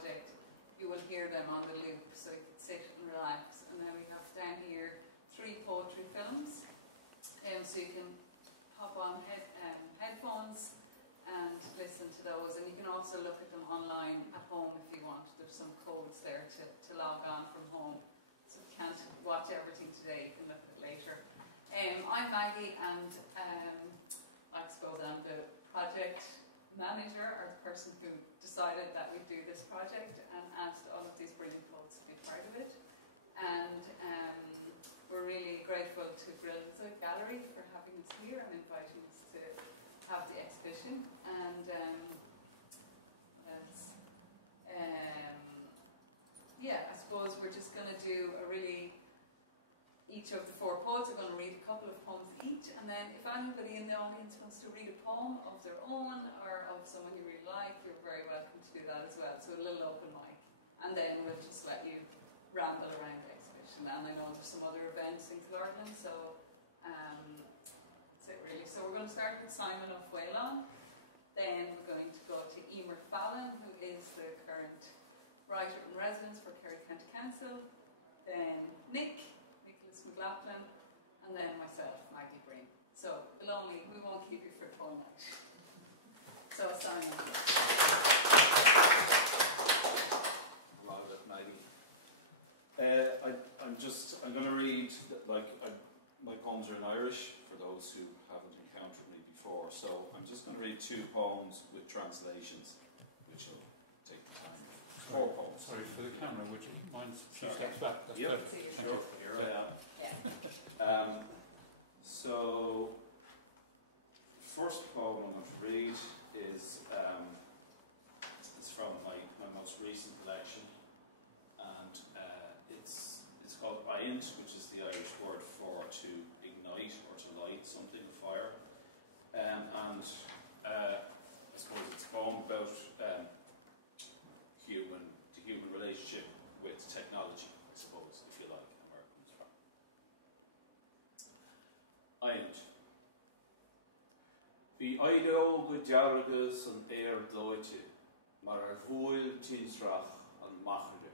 project, you will hear them on the loop, so you can sit and relax. And then we have down here 3 poetry films, so you can pop on headphones and listen to those. And you can also look at them online at home if you want. There's some codes there to log on from home. So if you can't watch everything today, you can look at it later. I'm Maggie, and I suppose I'm the project manager, or the person who decided that we'd do this project and asked all of these brilliant poets to be part of it. And we're really grateful to Grilse Gallery for having us here and inviting us to have the exhibition. And yeah, I suppose we're just going to do each of the 4 poets are going to read a couple of poems each, and then if anybody in the audience wants to read a poem of their own or of someone you really like, you're very welcome to do that as well. So a little open mic, and then we'll just let you ramble around the exhibition. And I know there's some other events in Clóanna, so that's it really. So we're going to start with Simon Ó Faoláin, then we're going to go to Emer Fallon, who is the current writer in residence for Kerry County Council, then McLachlan, and then myself, Maggie Breen. So we won't keep you for a full night. So Simon. Love it, Maggie. I'm going to read, my poems are in Irish, for those who haven't encountered me before. So I'm just going to read 2 poems with translations, which will take the time. 4 poems. Sorry, for the camera, would you mind a few steps back? That's yep, sure. Yeah. So, the first poem I'm going to read is from my most recent collection, and it's called Éist, which is the Irish word for to ignite or to light something, a fire. I suppose it's a poem about the human relationship with technology, I suppose, if you like, and where it comes from. Éist. Bhí éile óga deargas an dóite, mar bhuail tinsrach an machre.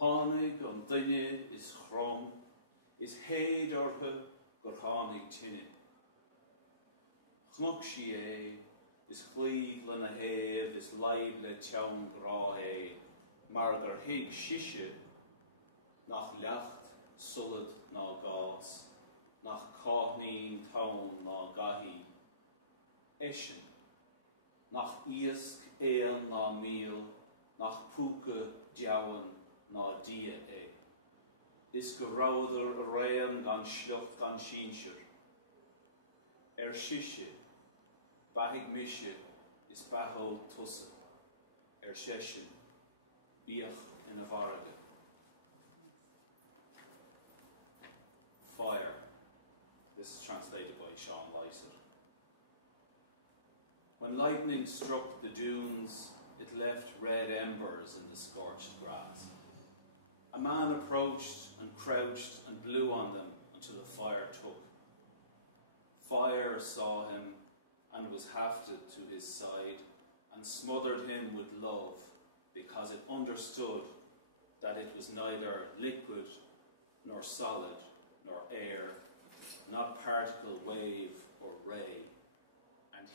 Tháinig an duine is chrom, is héad ortha gur tháinig tinne. Chnug sí is chluí le na héad, is laid le teann grá mar gur héag siise nach leacht, sulad ná gás, nach cáithnín tán ná gaithí. Éisin, nach íosc éan ná míl, nach púca deawan ná dia Is go ráidir a réan gan slucht gan sínsir. Siise, Bahig mise is bahol tusa, session, biach in a varga. Fire. This is translated by Sean Lyser. When lightning struck the dunes, it left red embers in the scorched grass. A man approached and crouched and blew on them until the fire took. Fire saw him and was hafted to his side and smothered him with love, because it understood that it was neither liquid nor solid nor air, not particle, wave or ray, and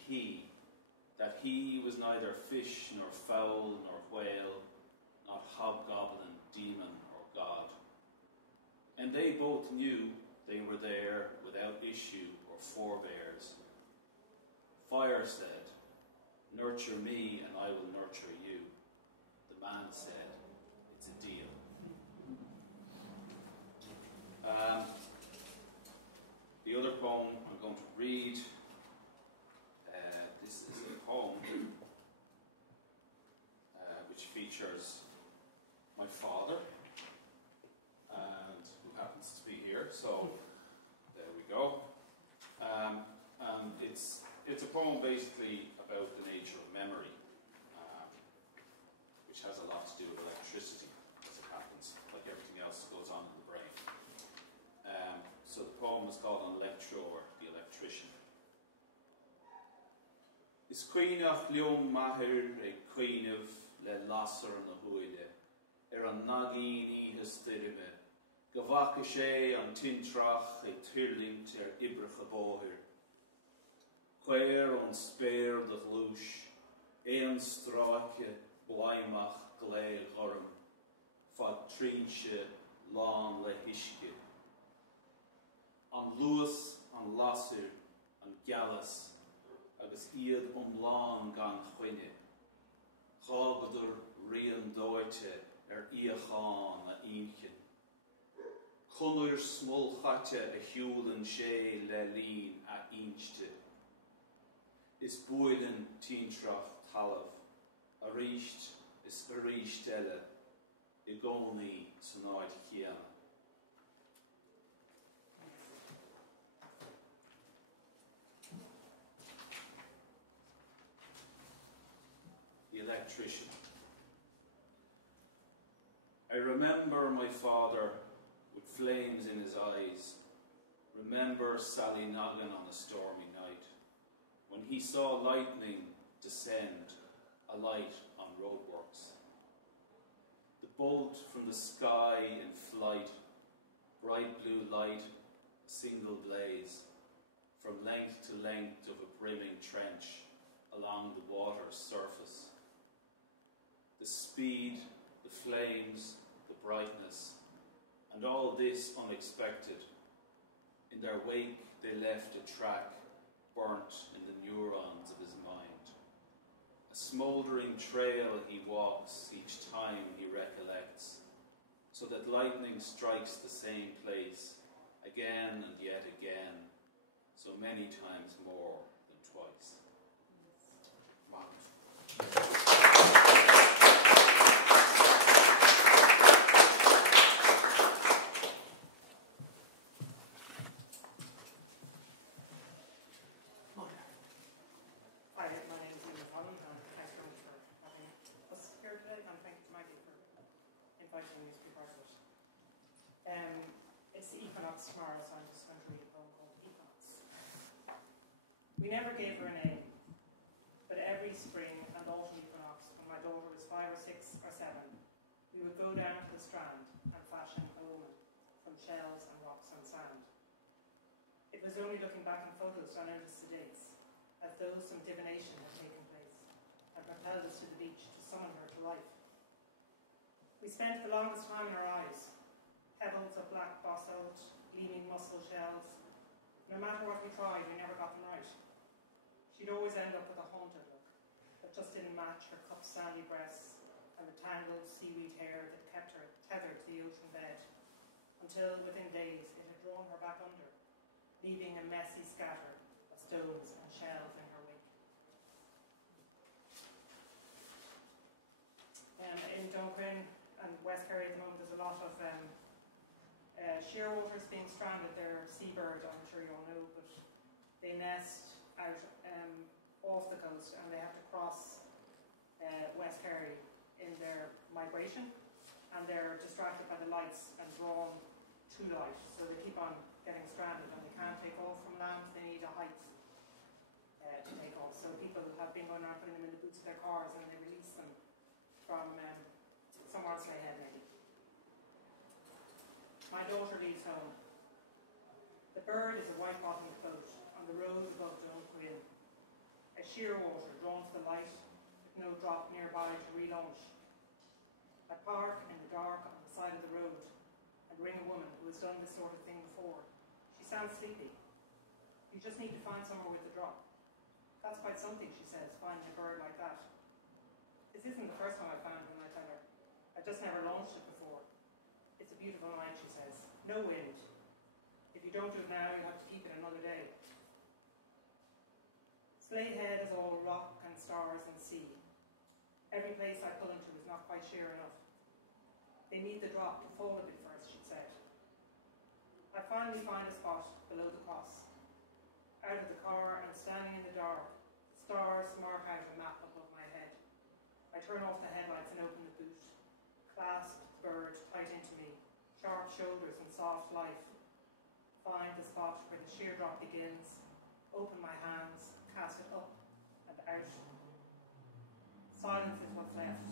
that he was neither fish nor fowl nor whale, not hobgoblin, demon or god. And they both knew they were there without issue or forebears. Fire said, "Nurture me and I will nurture you." The man said, "It's a deal." The other poem I'm going to read, this is a poem which features my father, and who happens to be here, so there we go. And it's a poem basically about the nature of memory, which has a lot to do with electricity, as it happens, like everything else that goes on in the brain. So the poem is called An Electro, or The Electrician. Is cuineach leom mahir cuineh le lasar na huile, an nagin ihe styrime, gavacha sé an tintrach tirlint ibrach bóhir. Chwer an spéir de glúis, an stráice blaimach gléil chorm, fad trinse lán le hiisce. An luas, an lasir, an galas, agus iad lán gan chuine. Chágadur rian dóite iacháin a inchin. Chunir smol chatte a hiúlan sé le lín a inchte. Is builen tíntrach talamh, a ríist is a ríist eile, I gcónaí san áid chéana. The electrician. I remember my father with flames in his eyes. Remember Sally Noggin on a stormy night, when he saw lightning descend, a light on roadworks. The bolt from the sky in flight, bright blue light, a single blaze, from length to length of a brimming trench along the water's surface. The speed, the flames, the brightness, and all this unexpected. In their wake they left a track burnt in the neurons of his mind. A smouldering trail he walks each time he recollects, so that lightning strikes the same place again and yet again, so many times more than twice. Hi, my name is Emer Fallon, and thanks very much for having us here today, and thank you to Maggie for inviting me to be part of it. It's the equinox tomorrow, so I'm just going to read a poem called Equinox. We never gave her a name, but every spring and autumn equinox, when my daughter was 5 or 6 or 7, we would go down to the strand and fashion a woman from shells and rocks and sand. It was only looking back in photos to notice the dates, as though some divination had taken place, and propelled us to the beach to summon her to life. We spent the longest time in her eyes, pebbles of black basalt, gleaming mussel shells. No matter what we tried, we never got them right. She'd always end up with a haunted look, that just didn't match her cupped sandy breasts and the tangled seaweed hair that kept her tethered to the ocean bed, until within days it had drawn her back under, leaving a messy scatter of stones and shells in her wake. In Cocoon and West Kerry at the moment, there's a lot of shearwaters being stranded. They're seabird, I'm sure you all know, but they nest out off the coast, and they have to cross West Kerry in their migration, and they're distracted by the lights and drawn to light, so they keep on getting stranded, and they can't take off from land. They need a height to take off. So people have been going around putting them in the boots of their cars, and they release them from somewhere else ahead, maybe. My daughter leaves home. The bird is a white-bottomed boat on the road above Cocoon. A shearwater drawn to the light, with no drop nearby to relaunch. I park in the dark on the side of the road and ring a woman who has done this sort of thing before. She sounds sleepy. You just need to find somewhere with the drop. That's quite something, she says, finding a bird like that. This isn't the first time I found one, I tell her. I just never launched it before. It's a beautiful night, she says. No wind. If you don't do it now, you have to keep it another day. Slade Head is all rock and stars and sea. Every place I pull into is not quite sheer enough. They need the drop to fall a bit first, she said. I finally find a spot below the cross. Out of the car and standing in the dark, stars mark out a map above my head. I turn off the headlights and open the boot. Clasp the bird tight into me, sharp shoulders and soft life. Find the spot where the sheer drop begins, open my hands, cast it up and out. Silence is what's left.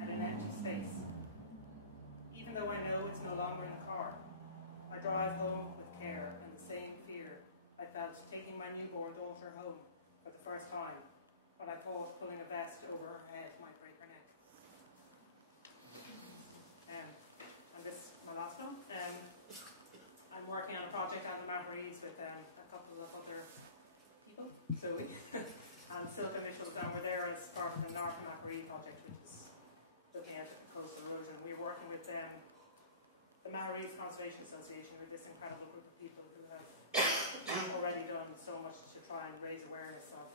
and an empty space. Even though I know it's no longer in the car, I drive home with care and the same fear I felt taking my newborn daughter home for the first time when I thought pulling a vest over her head might break her neck. And this is my last one. I'm working on a project on the Marys with a couple of other people. So and Silk and Mitchell's, and we're there as part of the North Marys project, which is looking at coastal erosion. We're working with the Marys Conservation Association, with this incredible group of people who have already done so much to try and raise awareness of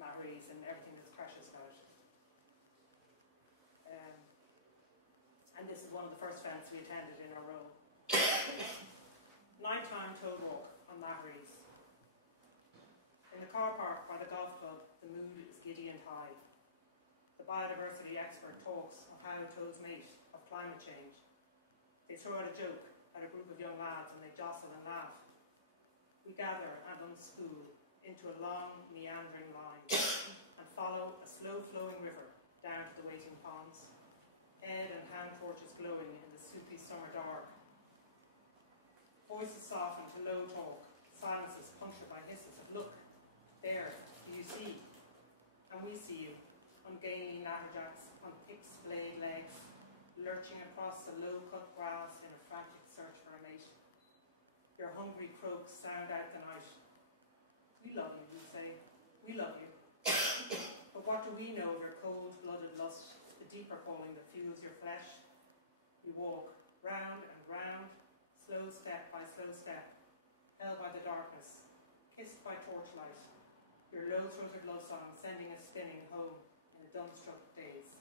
Marys and everything that's precious about it. And this is one of the first events we attended in our role. Nighttime toad walk on Marys. In the car park by the golf club, the mood is giddy and high. The biodiversity expert talks of how toads mate, of climate change. They throw out a joke at a group of young lads and they jostle and laugh. We gather and unspool into a long, meandering line and follow a slow-flowing river down to the waiting ponds, head and hand torches glowing in the soupy summer dark. Voices soften to low talk, silences punctured by hisses of look, there, do you see? And we see you, ungainly natterjacks on picks blade legs, lurching across the low-cut grass in a frantic search for a mate. Your hungry croaks sound out the night. We love you, we say. We love you. But what do we know of your cold-blooded lust, the deeper calling that fuels your flesh? We walk round and round, slow step by slow step, held by the darkness, kissed by torchlight, your low-throated love song sending us spinning home in a dumbstruck daze.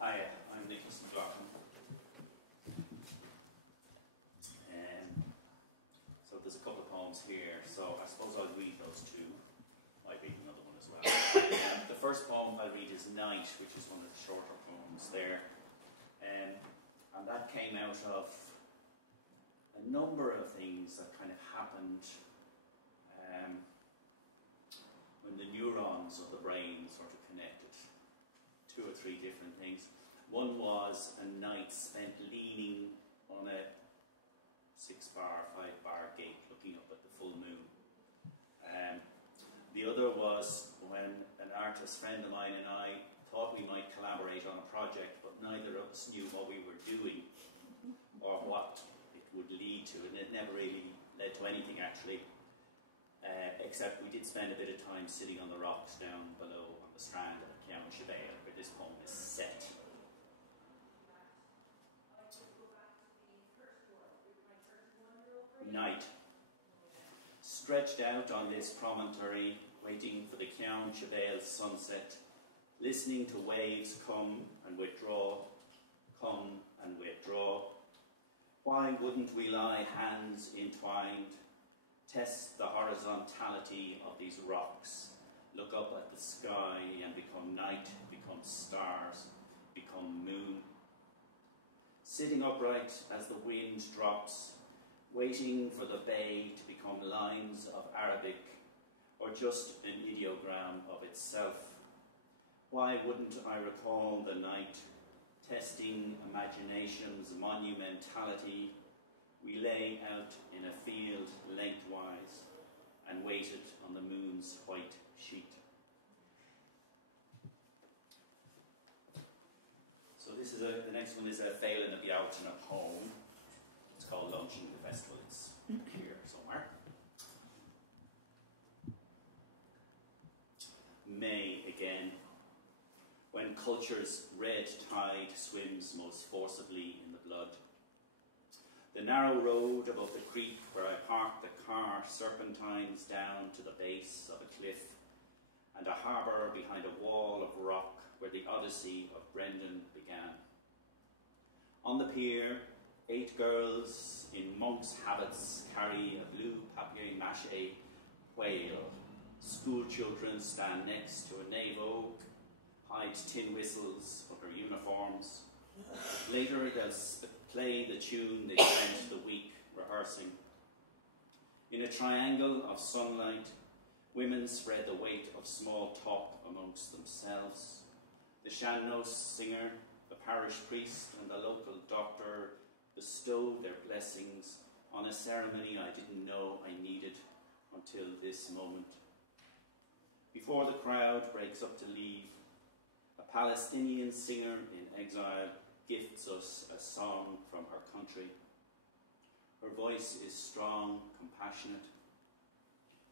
Hi, I'm McLachlan. So there's a couple of poems here, so I suppose I'll read those two. I might read another one as well. The first poem I'll read is Night, which is one of the shorter poems there. And that came out of a number of things that kind of happened when the neurons of the brain sort of connected. 2 or 3 different things. One was a night spent leaning on a 6-bar, 5-bar gate looking up at the full moon. The other was when an artist friend of mine and I thought we might collaborate on a project, but neither of us knew what we were doing or what it would lead to, and it never really led to anything actually, except we did spend a bit of time sitting on the rocks down below on the strand at Clóanna, where this poem is set. Night. Stretched out on this promontory, waiting for the Clóanna sunset, listening to waves come and withdraw, Why wouldn't we lie hands entwined, test the horizontality of these rocks, look up at the sky and become night, become stars, become moon? Sitting upright as the wind drops, waiting for the bay to become lines of Arabic or just an ideogram of itself. Why wouldn't I recall the night, testing imagination's monumentality? We lay out in a field lengthwise and waited on the moon's white sheet. So this is the next one is a Fallon of Youth in a poem. It's called Launching the Festival. It's here somewhere. May again, when culture's red tide swims most forcibly in the blood. The narrow road above the creek where I parked the car serpentines down to the base of a cliff, and a harbour behind a wall of rock where the odyssey of Brendan began. On the pier, 8 girls in monks' habits carry a blue papier-mâché whale. School children stand next to a knave oak, hide tin whistles for their uniforms. Later they'll play the tune they spent the week rehearsing. In a triangle of sunlight, women spread the weight of small talk amongst themselves. The sean-nós singer, the parish priest and the local doctor bestowed their blessings on a ceremony I didn't know I needed until this moment. Before the crowd breaks up to leave, a Palestinian singer in exile gifts us a song from her country. Her voice is strong, compassionate.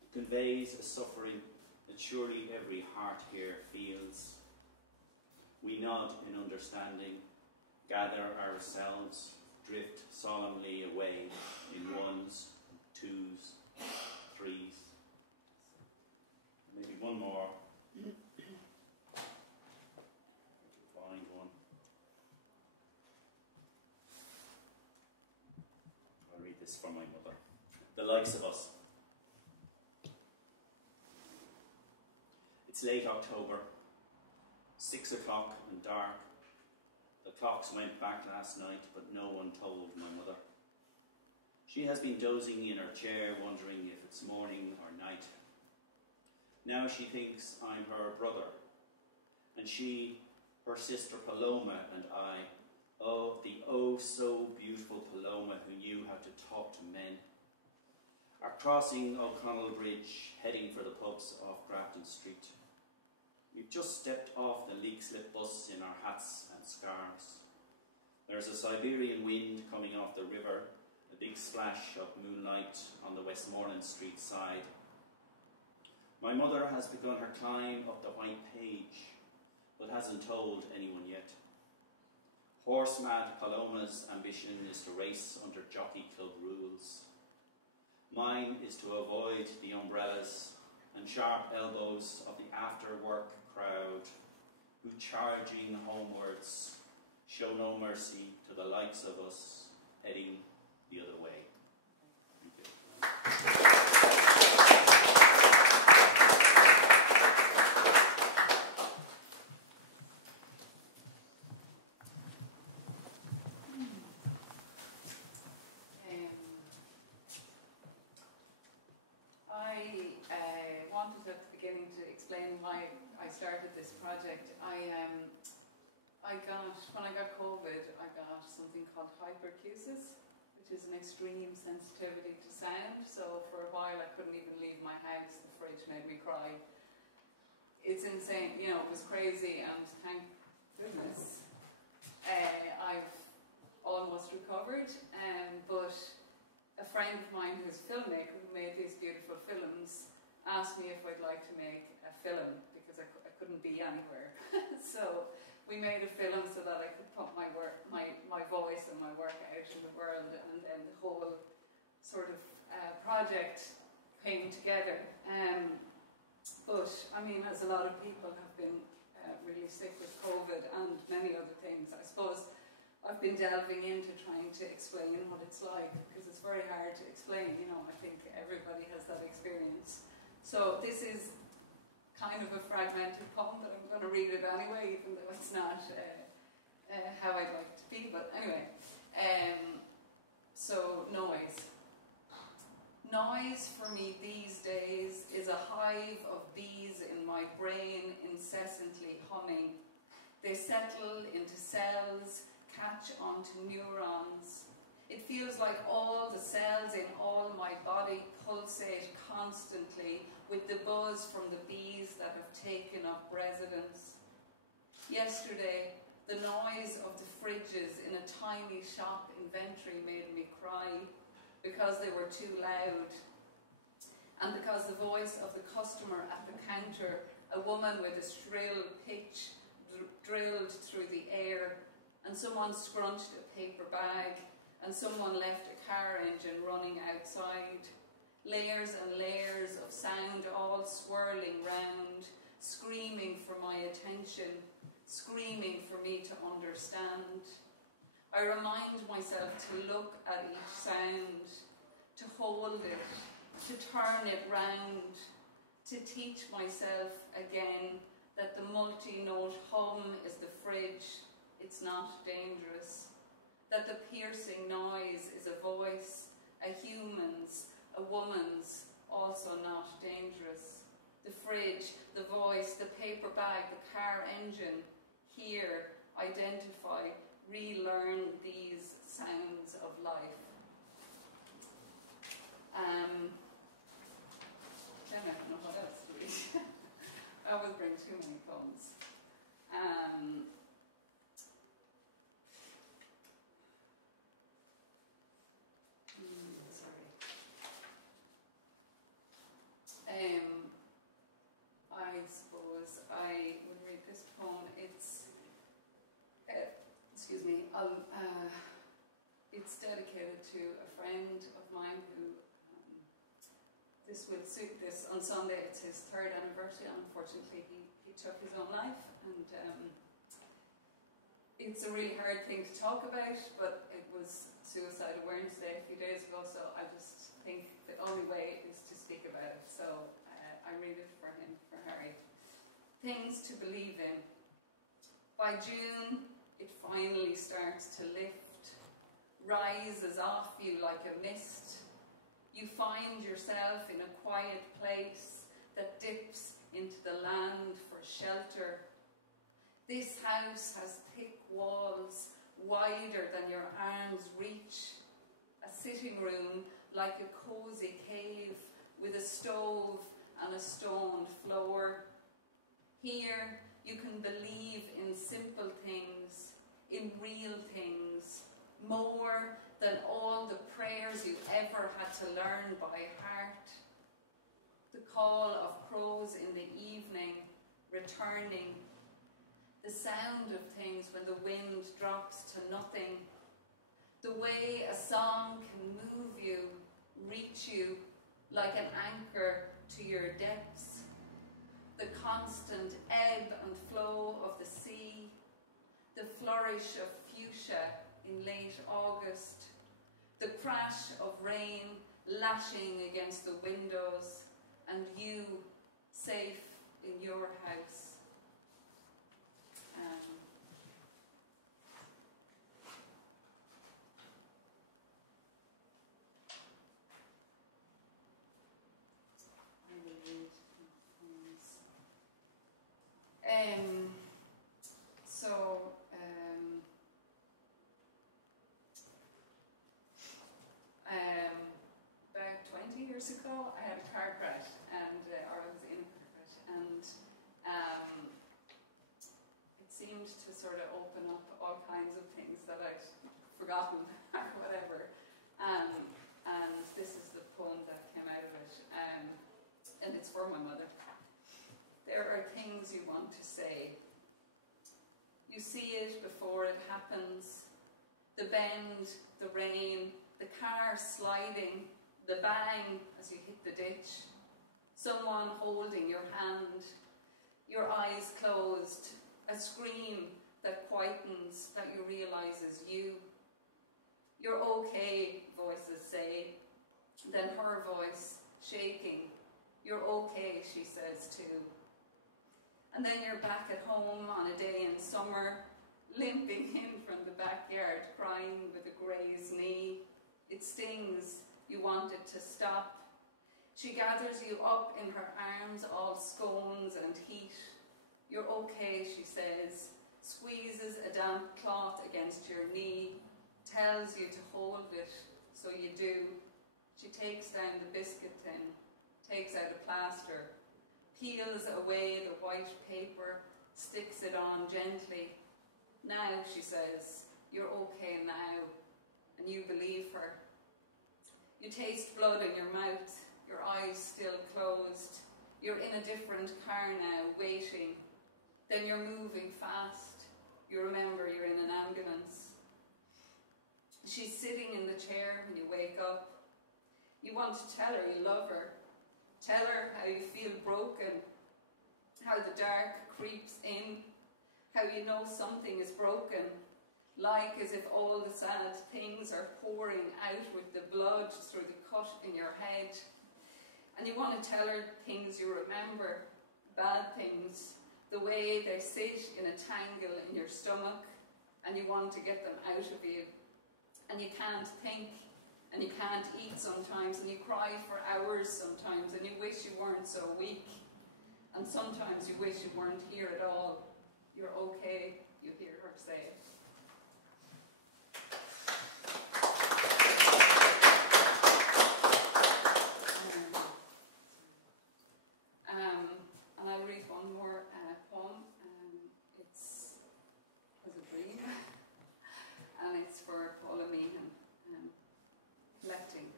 It conveys a suffering that surely every heart here feels. We nod in understanding, gather ourselves, drift solemnly away in ones, twos, threes. Maybe one more. Find one. I'll read this from my mother. The likes of us. It's late October, 6 o'clock and dark. The clocks went back last night, but no one told my mother. She has been dozing in her chair, wondering if it's morning or night. Now she thinks I'm her brother, and she, her sister Paloma, and I, the so beautiful Paloma who knew how to talk to men, are crossing O'Connell Bridge, heading for the pubs off Grafton Street. We've just stepped off the leak-slip bus in our hats and scarves. There's a Siberian wind coming off the river, a big splash of moonlight on the Westmoreland Street side. My mother has begun her climb up the white page, but hasn't told anyone yet. Horse-mad Paloma's ambition is to race under jockey club rules. Mine is to avoid the umbrellas and sharp elbows of the after-work crowd who, charging homewards, show no mercy to the likes of us heading the other way. Thank you. I wanted at the beginning to explain why I started this project. When I got COVID, I got something called hyperacusis, which is an extreme sensitivity to sound. So for a while I couldn't even leave my house. The fridge made me cry. It's insane, you know, it was crazy, and thank goodness I've almost recovered. But a friend of mine who's a filmmaker who made these beautiful films asked me if I'd like to make a film because I couldn't be anywhere. So we made a film so that I could put my voice and my work out in the world, and then the whole sort of project came together. But I mean, as a lot of people have been really sick with COVID and many other things, I suppose I've been delving into trying to explain what it's like, because it's very hard to explain, you know. I think everybody has that experience. So this is kind of a fragmented poem, but I'm going to read it anyway, even though it's not how I'd like to be. But anyway, so noise. Noise for me these days is a hive of bees in my brain incessantly humming. They settle into cells, catch onto neurons. It feels like all the cells in all my body pulsate constantly with the buzz from the bees that have taken up residence. Yesterday, the noise of the fridges in a tiny shop inventory made me cry because they were too loud, and because the voice of the customer at the counter, a woman with a shrill pitch, drilled through the air, and someone scrunched a paper bag, and someone left a car engine running outside. Layers and layers of sound all swirling round, screaming for my attention, screaming for me to understand. I remind myself to look at each sound, to hold it, to turn it round, to teach myself again that the multi-note hum is the fridge, it's not dangerous. that the piercing noise is a voice, a human's, a woman's, also not dangerous. The fridge, the voice, the paper bag, the car engine, hear, identify, relearn these sounds of life. Then I don't know what else to read. I always bring too many poems. I suppose I would read this poem. It's it's dedicated to a friend of mine who this will suit this on Sunday. It's his 3rd anniversary. Unfortunately, he took his own life, and it's a really hard thing to talk about, but it was Suicide Awareness Day a few days ago, so I just think the only way is to speak about it. So I read it for him, for Harry. Things to believe in. By June, it finally starts to lift, rises off you like a mist. You find yourself in a quiet place that dips into the land for shelter. This house has thick walls, wider than your arms reach. A sitting room like a cozy cave with a stove and a stone floor. Here you can believe in simple things, in real things, more than all the prayers you ever had to learn by heart. The call of crows in the evening, returning. The sound of things when the wind drops to nothing. The way a song can move you, reach you, like an anchor to your depths. The constant ebb and flow of the sea. The flourish of fuchsia in late August. The crash of rain lashing against the windows, and you safe in your house. About 20 years ago, I had a car crash, or I was in a car crash, and it seemed to sort of open up all kinds of things that I'd forgotten or whatever. And this is the poem that came out of it, and it's for my mother. There are things you want to say. You see it before it happens. The bend, the rain, the car sliding, the bang as you hit the ditch. Someone holding your hand, your eyes closed, a scream that quietens, that you realise is you. You're okay, voices say. Then her voice, shaking. You're okay, she says too. And then you're back at home on a day in summer, limping in from the backyard, crying with a grazed knee. It stings, you want it to stop. She gathers you up in her arms, all scones and heat. You're okay, she says, squeezes a damp cloth against your knee, tells you to hold it, so you do. She takes down the biscuit tin, takes out a plaster, peels away the white paper, sticks it on gently. Now, she says, you're okay now, and you believe her. You taste blood in your mouth, your eyes still closed. You're in a different car now, waiting. Then you're moving fast. You remember you're in an ambulance. She's sitting in the chair when you wake up. You want to tell her you love her. Tell her how you feel broken, how the dark creeps in, how you know something is broken, like as if all the sad things are pouring out with the blood through the cut in your head. And you want to tell her things you remember, bad things, the way they sit in a tangle in your stomach, and you want to get them out of you. and you can't think, and you can't eat sometimes, and you cry for hours sometimes, and you wish you weren't so weak, and sometimes you wish you weren't here at all. You're okay, you hear her say. And I'll read one more poem. It's a dream, and it's for Ó Faoláin collecting.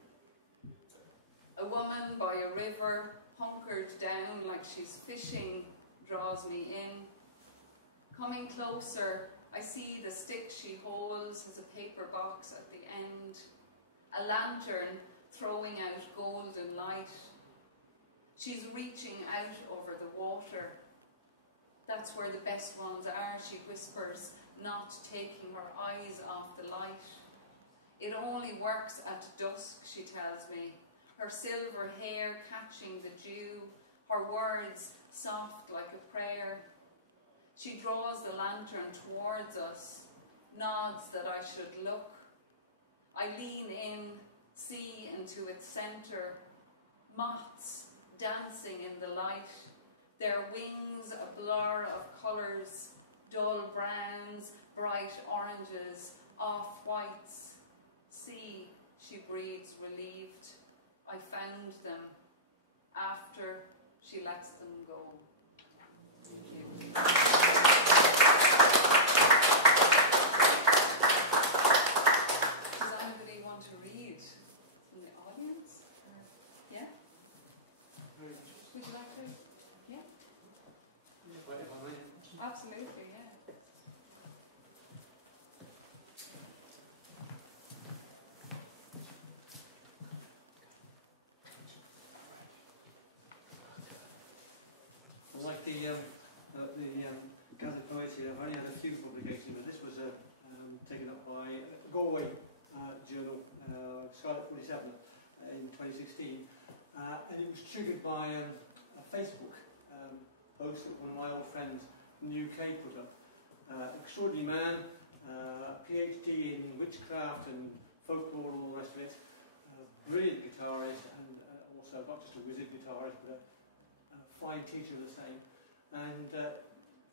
A woman by a river, hunkered down like she's fishing, draws me in. Coming closer, I see the stick she holds has a paper box at the end, a lantern throwing out golden light. She's reaching out over the water. That's where the best ones are, she whispers, not taking her eyes off the light. It only works at dusk, she tells me, her silver hair catching the dew, her words soft like a prayer. She draws the lantern towards us, nods that I should look. I lean in, see into its centre, moths dancing in the light, their wings a blur of colours, dull browns, bright oranges, off-whites. See, she breathes relieved. I found them after she lets them go. Thank you. Does anybody want to read from the audience? Yeah? Would you like to? Yeah? Absolutely, yeah. Like the gathered poetry, I've only had a few publications, but this was taken up by Galway journal, Scarlet 47, in 2016, and it was triggered by a Facebook post that one of my old friends from the UK put up. Extraordinary man, PhD in witchcraft and folklore and all the rest of it, brilliant guitarist, and also not just a wizard guitarist, but a fine teacher of the same. And the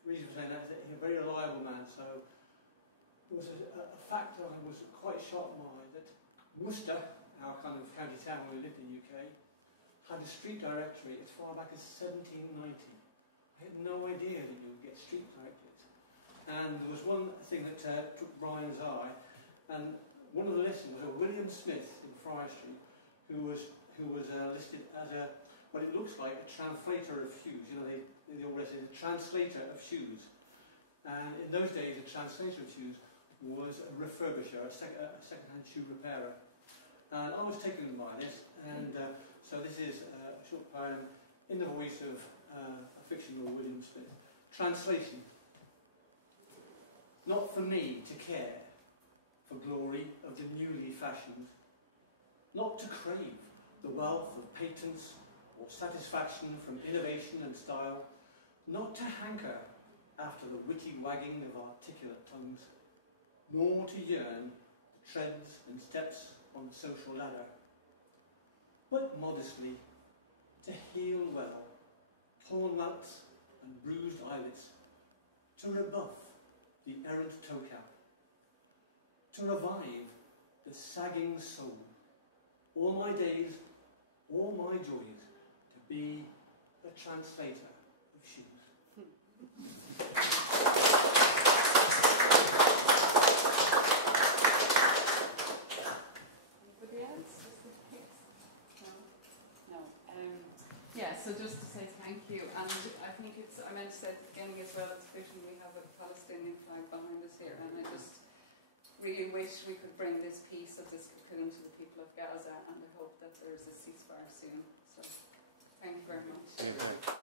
reason for saying that is that he's a very reliable man. So there was a fact that I was quite shocked by, that Worcester, our kind of county town where we lived in the UK, had a street directory as far back as 1790. I had no idea that you would get street directories. And there was one thing that took Brian's eye, and one of the listings was a William Smith in Friar Street, who was listed as a, what it looks like, a translator of shoes. You know, they always say the translator of shoes. And in those days, a translator of shoes was a refurbisher, a second-hand shoe repairer. And I was taken by this, and so this is a short poem in the voice of a fictional William Smith. Translation. Not for me to care for glory of the newly fashioned, not to crave the wealth of patents or satisfaction from innovation and style, not to hanker after the witty wagging of articulate tongues, nor to yearn the treads and steps on the social ladder, but modestly to heal well torn mouths and bruised eyelids, to rebuff the errant toe cap, to revive the sagging soul, all my days, all my joys, to be a translator of shoes. Anybody else? No. Yeah, so just to say thank you, and I think I meant to say at the beginning as well, it's fitting we have a Palestinian flag behind us here, and I just really wish we could bring this piece of this cocoon to the people of Gaza, and I hope that there's a ceasefire soon. So, thank you very much.